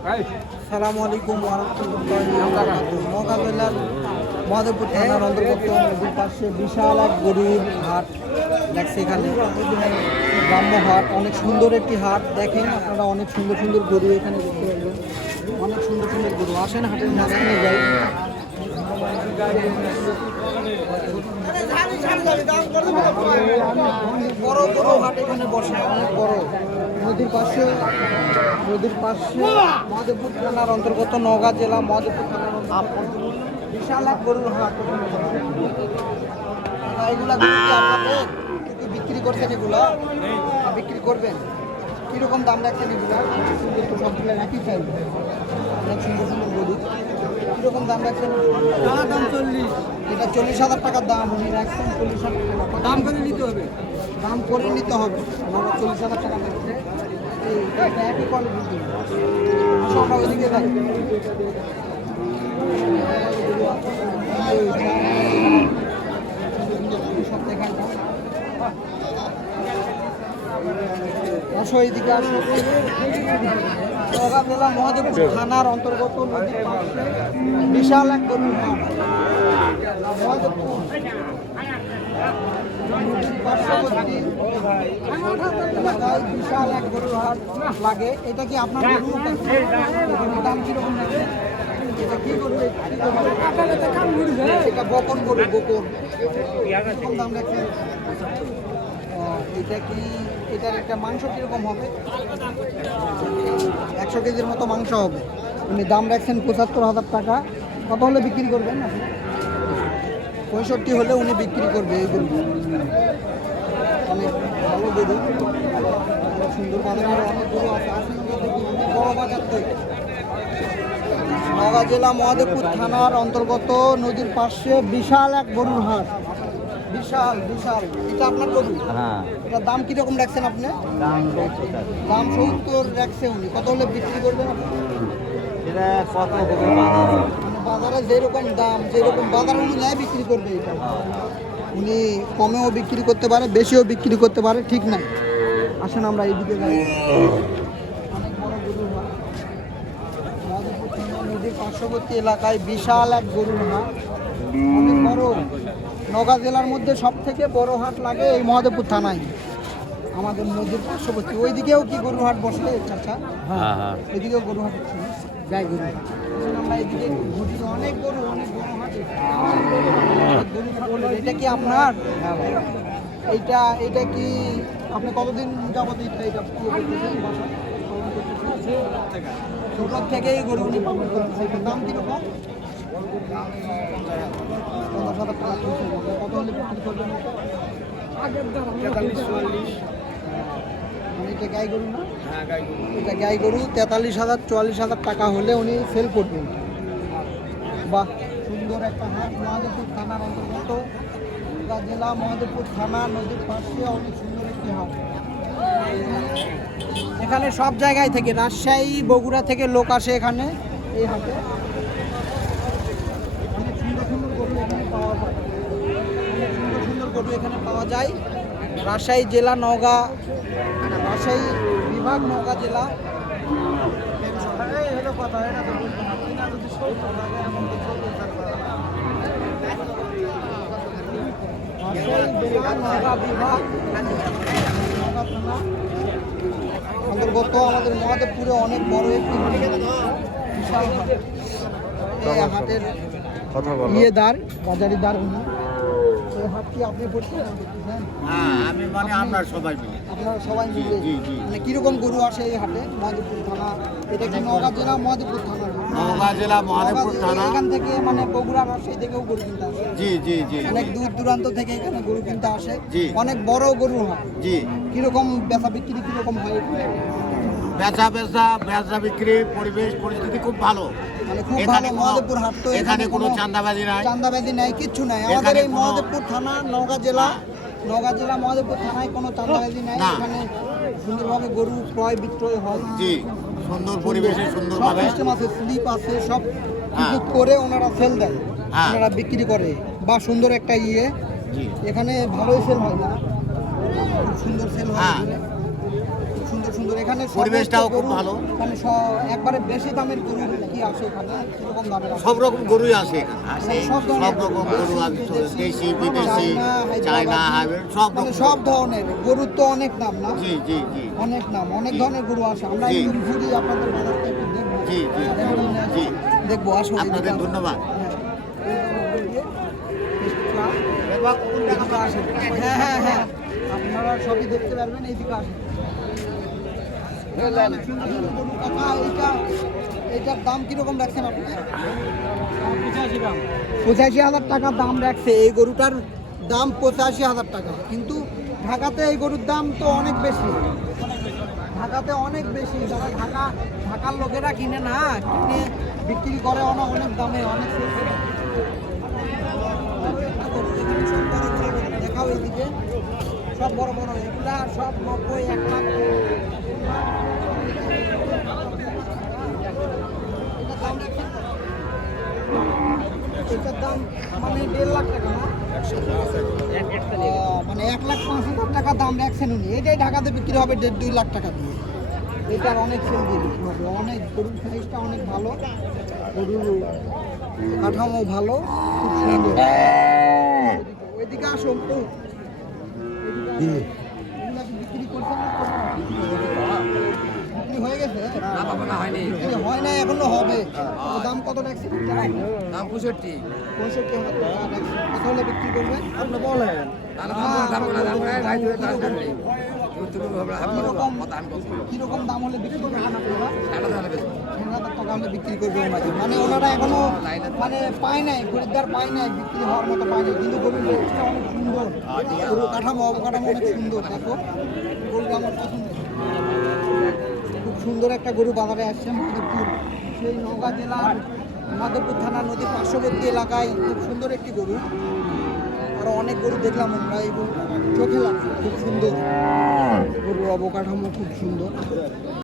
সালামু আলাইকুম মহাকাল জেলার মহাদেবপুর থানার অন্তর্গত নদীর পাশে বিশাল এক গরিব হাট দেখছে এখানে। গ্রাম্য হাট, অনেক সুন্দর একটি হাট। দেখেন আপনারা অনেক সুন্দর সুন্দর গরু এখানে দেখতে পারবেন। অনেক সুন্দর সুন্দর গরু। আসেন হাটের মাঝখানে যাই। বড় বড় হাট এখানে অনেক বড় নদীর পাশে নদীর পাশে মহাদেবপুর থানার অন্তর্গত নওগাঁ জেলা মহাদেবপুর বিশাল এক গরুর হাট এগুলা আপনাদের বিক্রি করছেন এগুলা বিক্রি করবেন। কীরকম দাম রাখছেন এগুলা সুন্দর তো সবগুলো একই চাই অনেক সুন্দর সুন্দর গরু কীরকম দাম রাখছেন দাম চল্লিশ এটা চল্লিশ হাজার টাকার দাম উনি রাখছেন চল্লিশ হাজার টাকা দাম করে নিতে হবে দাম করে নিতে হবে আমার চল্লিশ হাজার টাকা এই এটা একই কোয়ালিটি সবটা ওইদিকে থাকবে আসো এইদিকে আসো। জেলা মহাদেবপুর থানার অন্তর্গত বিশাল এক গরুর বিশাল এক গরুর হাট লাগে। এটা কি আপনার এটা কি করবে এটা দাম রাখছেন এটা কি, এটার একটা মাংস কীরকম হবে? একশো কেজির মতো মাংস হবে। উনি দাম রাখছেন পঁচাত্তর হাজার টাকা। কত হলে বিক্রি করবেন আপনি? পঁয়ষট্টি হলে উনি বিক্রি করবে, এই গরু। অনেক ভালো সুন্দর বাজার থেকে। নওগাঁ জেলা মহাদেবপুর থানার অন্তর্গত নদীর পাশে বিশাল এক গরুর হাট। বিশাল বিশাল। এটা আপনার গরু? হ্যাঁ। এটার দাম কীরকম রাখছেন আপনি? দাম। দাম সত্তর রাখছে উনি। কত হলে বিক্রি করবেন? এটা কত হবে মানে বাজারে যেরকম দাম যেরকম বাজার অনুযায়ী বিক্রি করবে এটা। উনি কমেও বিক্রি করতে পারে বেশিও বিক্রি করতে পারে ঠিক নাই আসেন আমরা এইদিকে যাই। নদীর পার্শ্ববর্তী এলাকায় বিশাল এক গরু হাট অনেক বড়। নওগাঁ জেলার মধ্যে সব থেকে বড় হাট লাগে এই মহাদেবপুর থানায়। আমাদের নদীর পার্শ্ববর্তী। ওইদিকেও কি গরুর হাট বসে চাচা? হ্যাঁ হ্যাঁ। এদিকেও গরু হাট গাই গরু। আমরা এদিকে ঘুরি অনেক গরু অনেক গরু হাট। এটা কি আপনার? এইটা এটা কি আপনি কতদিন যাবত এটা এটা থেকেই গরু দাম কীরকম? কত হলে এটা গাই গরু না এটা গাই গরু তেতাল্লিশ হাজার চুয়াল্লিশ হাজার টাকা হলে উনি সেল করবেন বাহ সুন্দর একটা হাট মহাদেবপুর থানার অন্তর্গত জেলা মহাদেবপুর থানা নদীর পাশে অনেক সুন্দর একটি হাট এখানে সব জায়গায় থেকে রাজশাহী, বগুড়া থেকে লোক আসে এখানে। এই হাটে অনেক সুন্দর সুন্দর গরু এখানে পাওয়া যায় অনেক সুন্দর সুন্দর গরু এখানে পাওয়া যায়। রাজশাহী জেলা নওগাঁ রাজশাহী বিভাগ নওগাঁ জেলা। অন্তর্গত আমাদের মহাদেবপুরে অনেক বড় একটি বিশাল হাটের কথা বলো। ইয়ে দ্বার বাজারি দ্বার হাট কি আপনি পড়তে হ্যাঁ আমি মানে আপনার সবাই মিলে। আপনারা সবাই মিলে। জি, জি। মানে কীরকম গরু আসে এই হাটে? মহাদেবপুর থানা। এটা কি নওগাঁ জেলা মহাদেবপুর থানা? নওগাঁ জেলা মহাদেবপুর থানা। এখান থেকে মানে বগুড়া রাজশাহী থেকেও গরু কিনতে আসে। জি জি জি। অনেক দূর দূরান্ত থেকে এখানে গরু কিনতে আসে। অনেক বড় গরু হয়। জি। কীরকম বেচা বিক্রি কীরকম হয়? বেচা বেচা বেচা বিক্রি পরিবেশ পরিস্থিতি খুব ভালো। মানে খুব এখানে ভালো কোনো- মহাদেবপুর হাট তো এখানে কোনো চাঁদাবাজি নাই। চান্দাবাজি নাই কিচ্ছু নাই। আমাদের এই মহাদেবপুর থানা নওগাঁ জেলা নওগাঁ জেলা মহাদেবপুর থানায় কোনো চান্দাবাজি নাই। এখানে সুন্দরভাবে গরু ক্রয় বিক্রয় হয়। জি। সুন্দর পরিবেশে সুন্দরভাবে সিস্টেম আছে স্লিপ আছে সব হ্যাঁ। কিছু করে ওনারা সেল দেয়। হ্যাঁ। ওনারা বিক্রি করে। বা সুন্দর একটা ইয়ে। এখানে ভালোই সেল হয় না। খুব সুন্দর সেল হয় হ্যাঁ। সুন্দর। এখানে পরিবেশটাও খুব ভালো। মানে একবারে বেশি দামের গরু কি আছে এখানে? কীরকম দামের সব রকম গরুই আছে এখানে। সব রকম গরু। আছে দেশি বিদেশি চায়না, সব মানে সব ধরনের। গরুর তো অনেক নাম না? জি জি জি। অনেক নাম অনেক ধরনের গরু আছে। আমরা ঘুরি আপনাদের বাজারটা একটু দেখব। জি, জি, জি। দেখব। আসুন আপনাদের ধন্যবাদ। হ্যাঁ। হ্যাঁ হ্যাঁ আপনারা সবই দেখতে পারবেন এইদিকে আসুন। দাম কীরকম রাখছেন আপনি? পঁচাশি হাজার টাকা দাম রাখছে। এই গরুটার দাম পঁচাশি হাজার টাকা। কিন্তু ঢাকাতে এই গরুর দাম তো অনেক বেশি। ঢাকাতে অনেক বেশি। যারা ঢাকা ঢাকার লোকেরা কিনে না কিনে বিক্রি করে অনেক দামে অনেক sale করে। সব বড় বড় গরু। দেখাও এইদিকে সব বড় বড়, এগুলা সব নব্বই, এক লাখ। এটার দাম মানে দেড় লাখ টাকা মানে এক লাখ পাঁচ দাম এটাই বিক্রি হবে দেড়, দুই লাখ টাকা দিয়ে। এটার অনেক অনেক অনেক ভালো। কাঠামো ভালো। ওইদিকে আসুন। না? হয়ে গেছে বিক্রি হয় না এখনও হবে দাম কত জানেন? দাম পঁয়ষট্টি পঁয়ষট্টি কত হলে বিক্রি করবেন আপনি বলেন করবি কীরকম দাম হলে বিক্রি করবেন আপনারা হাজার টাকা হলে বিক্রি করবে ওনারা মানে ওনারা এখনও মানে পায় নাই, খরিদ্দার পায় নাই, বিক্রি হওয়ার মতো পায় নাই। কিন্তু গরুর অনেক সুন্দর। গরুর কাঠামো, অবকাঠামো অনেক সুন্দর, দেখো। গরুটা আমার পছন্দ। খুব সুন্দর একটা গরু বাজারে আসছে মাধবপুর। সেই নওগাঁ জেলার মাধবপুর থানা নদীর পার্শ্ববর্তী এলাকায় খুব সুন্দর একটি গরু। আরও অনেক গরু দেখলাম আমরা, এই গরুটা চোখে লাগছে খুব সুন্দর। গরুর অবকাঠামো খুব সুন্দর।